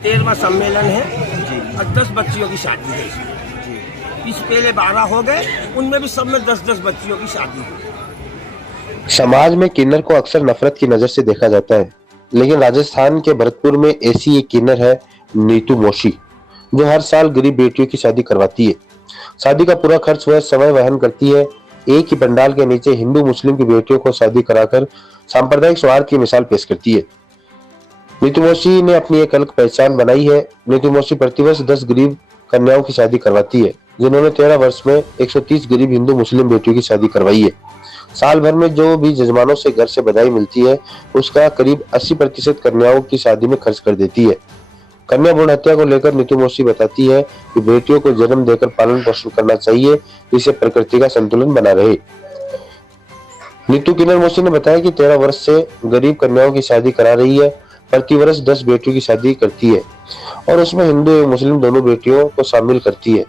13वां सम्मेलन है और 10 बच्चियों की शादी है इसमें। इस पहले 12 हो गए, उनमें भी सब में 10-10 बच्चियों की शादी हुई। समाज में किन्नर को अक्सर नफरत की नजर से देखा जाता है, लेकिन राजस्थान के भरतपुर में ऐसी एक किन्नर है, नीतू मोशी, जो हर साल गरीब बेटियों की शादी करवाती है। शादी का पूरा खर्च वह स्वयं वहन करती है। एक ही पंडाल के नीचे हिंदू मुस्लिम की बेटियों को शादी कराकर सांप्रदायिक सौहार्द की मिसाल पेश करती है। नीतू मोशी ने अपनी एक अलग पहचान बनाई है। नीतू मोशी प्रतिवर्ष 10 गरीब कन्याओं की शादी करवाती है, जिन्होंने 13 वर्ष में 130 गरीब हिंदू मुस्लिम बेटियों की शादी करवाई है। साल भर में जो भी जजमानों से घर से बधाई मिलती है, उसका करीब 80% कन्याओं की शादी में खर्च कर देती है। कन्या भ्रूण हत्या को लेकर नीतू मोशी बताती है कि बेटियों को जन्म देकर पालन पोषण करना चाहिए, जिससे प्रकृति का संतुलन बना रहे। नीतू किन्नर मोशी ने बताया कि 13 वर्ष से गरीब कन्याओं की शादी करा रही है। प्रति वर्ष 10 बेटियों की शादी करती है और उसमें हिंदू एवं मुस्लिम दोनों बेटियों को शामिल करती है।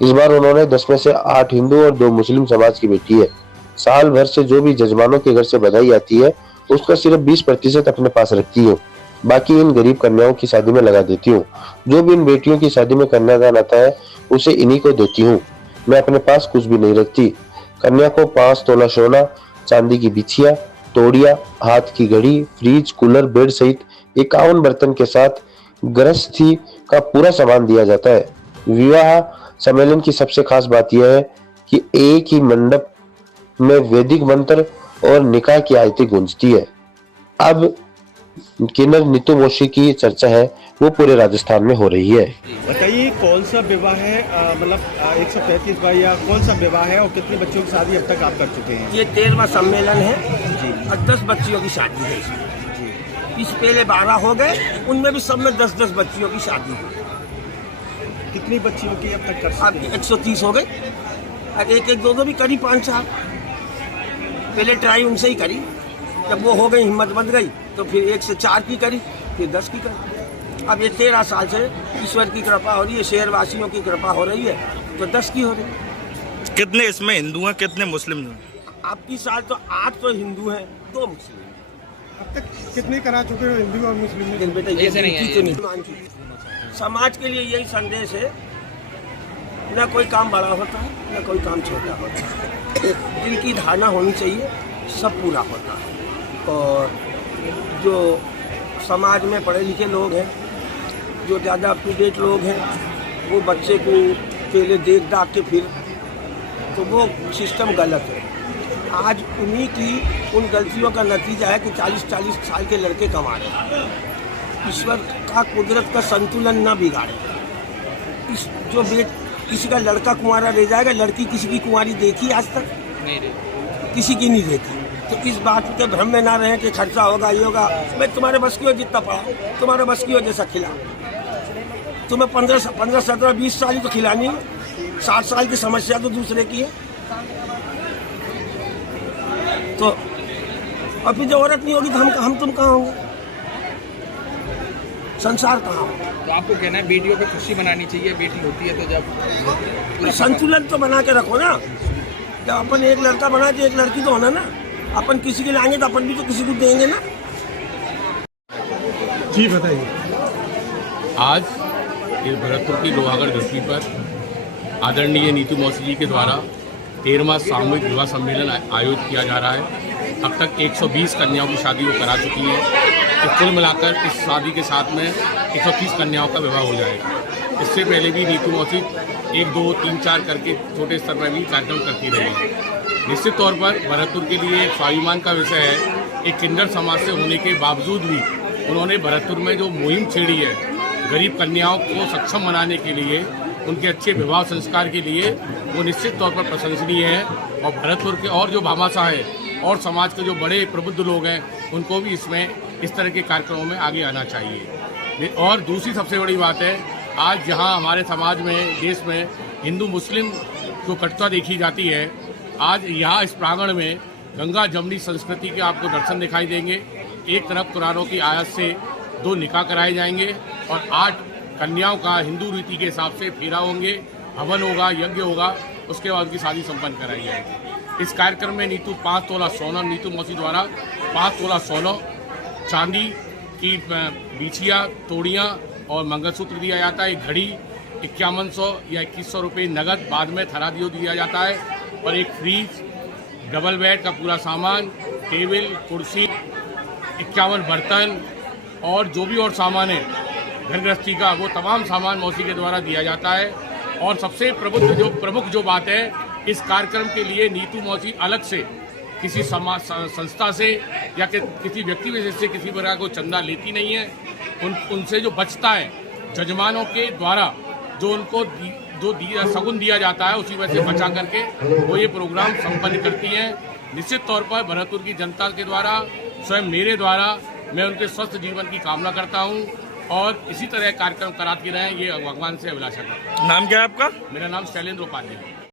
इस बार उन्होंने 10 में से 8 हिंदू और 2 मुस्लिम समाज की बेटी है। साल भर से जो भी जजमानों के घर से बधाई आती है, उसका सिर्फ 20% अपने पास रखती हूँ, बाकी इन गरीब कन्याओं की शादी में लगा देती हूँ। जो भी इन बेटियों की शादी में कन्यादान आता है, उसे इन्हीं को देती हूँ। मैं अपने पास कुछ भी नहीं रखती। कन्या को 5 तोला सोना, चांदी की बिछिया, तोड़िया, हाथ की घड़ी, फ्रिज, कूलर, बेड सहित 51 बर्तन के साथ गृहस्थी का पूरा सामान दिया जाता है। विवाह सम्मेलन की सबसे खास बात यह है कि एक ही मंडप में वैदिक मंत्र और निकाह की आयतें गूंजती है। अब किन्नर नीतू मोशी की चर्चा है, वो पूरे राजस्थान में हो रही है। बताइए कौन सा विवाह है, मतलब 133 बाई या कौन सा विवाह है और कितनी बच्चों की शादी अब तक आप कर चुके हैं? ये 13वां सम्मेलन है और 10 बच्चियों की शादी है इसमें। इस पहले 12 हो गए, उनमें भी सब में 10-10 बच्चियों की शादी हुई। कितनी बच्चियों की अब तक कर अब 130 हो गई और एक दो भी करी 5-4। पहले ट्राई उनसे ही करी, जब वो हो गई, हिम्मत बंध गई, तो फिर 1 से 4 की करी, फिर 10 की करी। अब ये 13 साल से ईश्वर की कृपा हो रही है, शहरवासियों की कृपा हो रही है, तो 10 की हो रही है। कितने इसमें हिंदू हैं, कितने मुस्लिम हैं? आपकी साल तो 8 तो हिंदू हैं, 2 मुस्लिम। अब तक कितनी करा चुके हो हिंदू और मुस्लिम में? बेटा ये नहीं मान चुके। समाज के लिए यही संदेश है, न कोई काम बड़ा होता है, न कोई काम छोटा होता है। दिल की धारणा होनी चाहिए, सब पूरा होता है। और जो समाज में पढ़े लिखे लोग हैं, जो ज़्यादा अप टू डेट लोग हैं, वो बच्चे को पहले देख दाख के फिर, तो वो सिस्टम गलत है। आज उन्हीं की उन गलतियों का नतीजा है कि 40-40 साल के लड़के कमा रहे हैं। ईश्वर का कुदरत का संतुलन ना बिगाड़े। इस जो किसी का लड़का कुंवारा रह जाएगा, लड़की किसी की कुंवारी देखी आज तक? नहीं देखी, किसी की नहीं देखी। तो इस बात के भ्रम में ना रहें कि खर्चा होगा, ये होगा। मैं तुम्हारे बस की हो जितना पढ़ा, तुम्हारे बस की हो जैसा खिला। तुम्हें 15, 17, 20 साल ही तो खिलानी है, 60 साल की समस्या तो दूसरे की है। तो और फिर जब औरत नहीं होगी तो हम तुम कहाँ होंगे? संसार कहाँ होगा? तो आपको कहना है बेटियों पे खुशी मनानी चाहिए, बेटी होती है तो जब संतुलन तो बना के रखो ना। जब अपन एक लड़का बना तो एक लड़की तो होना ना। अपन किसी के लाएंगे तो अपन भी तो किसी को देंगे ना। जी बताइए। आज इस भरतपुर की लोहागढ़ धरती पर आदरणीय नीतू मोशी जी के द्वारा 13वां सामूहिक विवाह सम्मेलन आयोजित किया जा रहा है। अब तक 120 कन्याओं की शादी वो करा चुकी हैं, तो कुल मिलाकर इस शादी के साथ में 130 कन्याओं का विवाह हो जाएगा। इससे पहले भी नीतू मोशी 1, 2, 3, 4 करके छोटे स्तर पर भी कार्यक्रम करती रही है। निश्चित तौर पर भरतपुर के लिए एक स्वाभिमान का विषय है। एक किन्नर समाज से होने के बावजूद भी उन्होंने भरतपुर में जो मुहिम छेड़ी है, गरीब कन्याओं को सक्षम बनाने के लिए, उनके अच्छे विवाह संस्कार के लिए, वो निश्चित तौर पर प्रशंसनीय है। और भरतपुर के और जो भामाशाह है और समाज के जो बड़े प्रबुद्ध लोग हैं, उनको भी इसमें इस तरह के कार्यक्रमों में आगे आना चाहिए। और दूसरी सबसे बड़ी बात है, आज जहां हमारे समाज में, देश में हिंदू मुस्लिम को कटुता देखी जाती है, आज यहाँ इस प्रांगण में गंगा जमुनी संस्कृति के आपको दर्शन दिखाई देंगे। एक तरफ कुरानों की आयत से 2 निकाह कराए जाएंगे और 8 कन्याओं का हिंदू रीति के हिसाब से फेरा होंगे, हवन होगा, यज्ञ होगा, उसके बाद उनकी शादी संपन्न कराई जाएगी। इस कार्यक्रम में नीतू 5 तोला सोना, नीतू मोशी द्वारा 5 तोला सोना, चांदी की बिछिया, तोड़ियाँ, और मंगलसूत्र दिया जाता है, एक घड़ी 5100 या 2100 रुपये नगद, बाद में थरादियो दिया जाता है, और एक फ्रीज, डबल बेड का पूरा सामान, टेबल, कुर्सी, 51 बर्तन और जो भी और सामान है घर गृहस्थी का, वो तमाम सामान मौसी के द्वारा दिया जाता है। और सबसे प्रमुख जो बात है, इस कार्यक्रम के लिए नीतू मौसी अलग से किसी समाज संस्था से या किसी व्यक्ति विशेष से किसी प्रकार को चंदा लेती नहीं है। उनसे जो बचता है जजमानों के द्वारा जो उनको सगुन दिया जाता है, उसी वजह से बचा करके वो ये प्रोग्राम संपन्न करती हैं। निश्चित तौर पर भरतपुर की जनता के द्वारा, स्वयं मेरे द्वारा, मैं उनके स्वस्थ जीवन की कामना करता हूँ और इसी तरह कार्यक्रम कराती रहें, ये भगवान से अभिलाषा करता हूँ। नाम क्या है आपका? मेरा नाम शैलेंद्र उपाध्याय है।